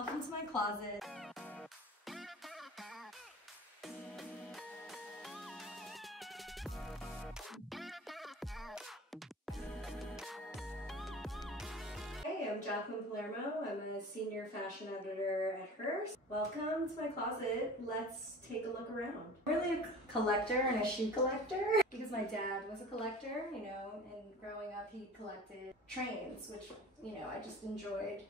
welcome to my closet. Hey, I'm Jaclyn Palermo. I'm a senior fashion editor at Hearst. Welcome to my closet. Let's take a look around. I'm really a collector and a shoe collector because my dad was a collector, you know, and growing up he collected trains, which, you know, I just enjoyed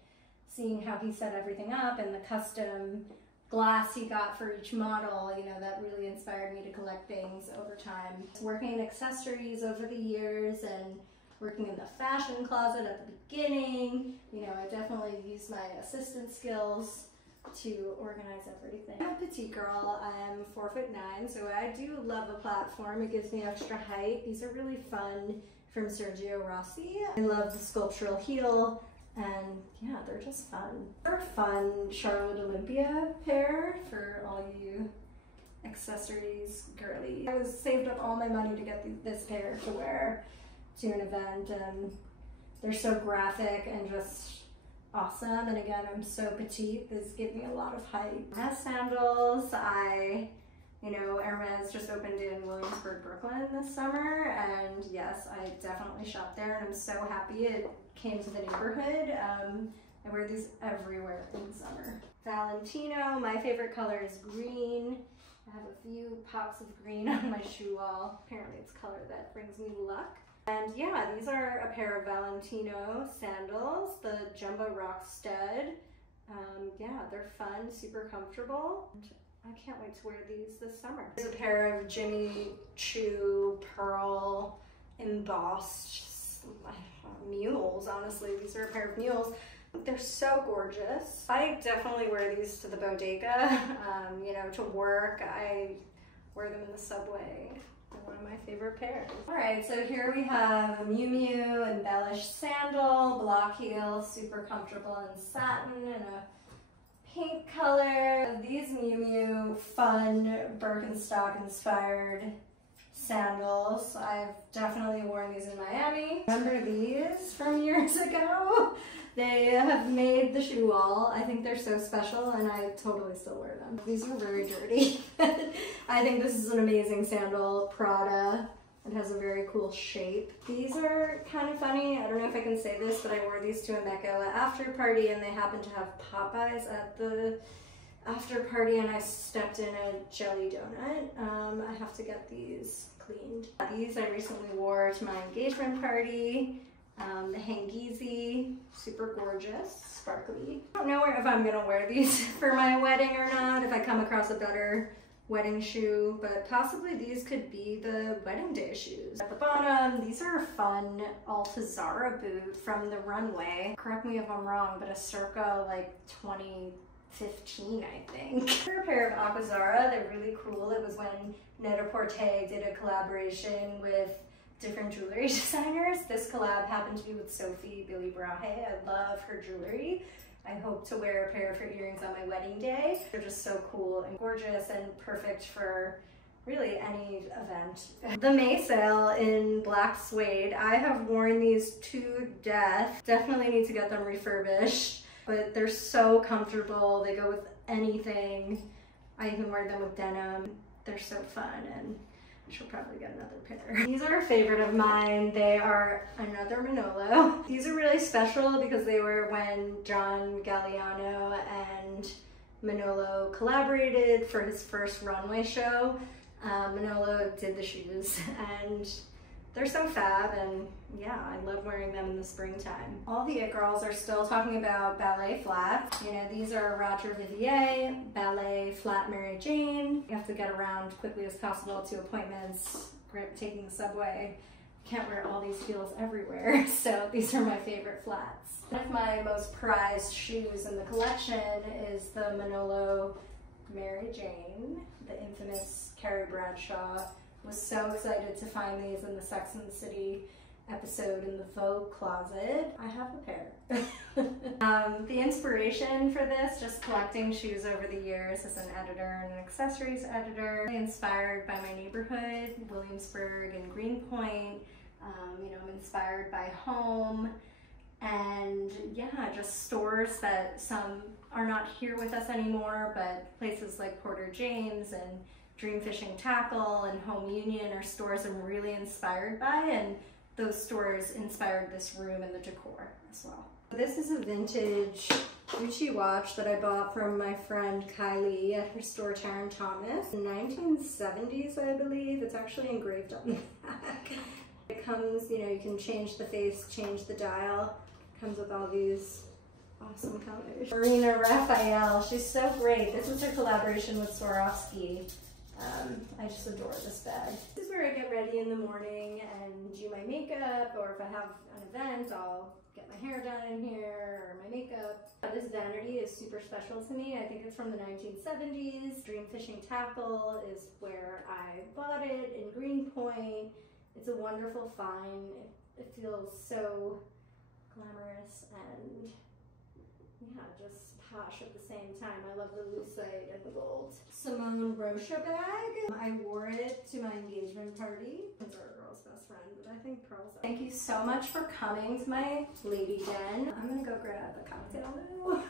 seeing how he set everything up and the custom glass he got for each model, you know, that really inspired me to collect things over time. Working in accessories over the years and working in the fashion closet at the beginning, you know, I definitely used my assistant skills to organize everything. I'm a petite girl, I'm 4'9", so I do love a platform. It gives me extra height. These are really fun from Sergio Rossi. I love the sculptural heel, and yeah, they're just fun. They're a fun Charlotte Olympia pair for all you accessories girly. I saved up all my money to get this pair to wear to an event, and they're so graphic and just awesome. And again, I'm so petite, this gives me a lot of height. Hermes sandals, you know, Hermes just opened in Williamsburg, Brooklyn this summer, and yes, I definitely shopped there, and I'm so happy it came to the neighborhood. I wear these everywhere in the summer. Valentino, my favorite color is green. I have a few pops of green on my shoe wall. Apparently it's a color that brings me luck. And yeah, these are a pair of Valentino sandals, the Jumbo Rock Stud. Yeah, they're fun, super comfortable. I can't wait to wear these this summer. There's a pair of Jimmy Choo pearl embossed mules, honestly. These are a pair of mules. They're so gorgeous. I definitely wear these to the bodega, you know, to work. I wear them in the subway. They're one of my favorite pairs. All right, so here we have a Miu Miu embellished sandal, block heel, super comfortable in satin and a pink color. These Miu Miu fun Birkenstock inspired sandals. I've definitely worn these in Miami. Remember these from years ago? They have made the shoe wall. I think they're so special and I totally still wear them. These are very dirty. I think this is an amazing sandal, Prada. It has a very cool shape. These are kind of funny. I don't know if I can say this, but I wore these to a Met Gala after party and they happened to have Popeyes at the after party and I stepped in a jelly donut. I have to get these cleaned. These I recently wore to my engagement party. The Hangizi, super gorgeous, sparkly. I don't know if I'm gonna wear these for my wedding or not, if I come across a better wedding shoe, but possibly these could be the wedding day shoes. At the bottom, these are a fun Altazara boot from the runway. Correct me if I'm wrong, but a circa like 2015, I think. They're a pair of Aquazara. They're really cool. It was when Net-a-Porter did a collaboration with different jewelry designers. This collab happened to be with Sophie Billy Brahe. I love her jewelry. I hope to wear a pair of her earrings on my wedding day. They're just so cool and gorgeous and perfect for really any event. The Maysail in black suede. I have worn these to death. Definitely need to get them refurbished, but they're so comfortable. They go with anything. I even wear them with denim. They're so fun, and I should probably get another pair. These are a favorite of mine. They are another Manolo. These are really special because they were when John Galliano and Manolo collaborated for his first runway show. Manolo did the shoes and they're so fab, and yeah, I love wearing them in the springtime. All the it girls are still talking about ballet flats. You know, these are Roger Vivier, ballet flat Mary Jane. You have to get around quickly as possible to appointments, taking the subway. Can't wear all these heels everywhere, so these are my favorite flats. One of my most prized shoes in the collection is the Manolo Mary Jane, the infamous Carrie Bradshaw. Was so excited to find these in the Sex and the City episode in the Vogue closet. I have a pair. The inspiration for this, just collecting shoes over the years as an editor and an accessories editor, inspired by my neighborhood, Williamsburg and Greenpoint. You know, I'm inspired by home And yeah, just stores that some are not here with us anymore, but places like Porter James and Dream Fishing Tackle and Home Union are stores I'm really inspired by, and those stores inspired this room and the decor as well. This is a vintage Gucci watch that I bought from my friend Kylie at her store Taryn Thomas. 1970s, I believe. It's actually engraved on the back. It comes, you know, you can change the face, change the dial. It comes with all these awesome colors. Marina Raphael, she's so great. This is her collaboration with Swarovski. I just adore this bag. This is where I get ready in the morning and do my makeup, or if I have an event, I'll get my hair done in here, or my makeup. This vanity is super special to me. I think it's from the 1970s. Dream Fishing Tackle is where I bought it in Greenpoint. It's a wonderful find. It feels so glamorous and yeah, just posh at the same time. I love the lucite and the gold. Simone Rocha bag. I wore it to my engagement party. It's our girl's best friend, but I think Pearl's. Thank you so much for coming to my lady den. I'm gonna go grab a cocktail now.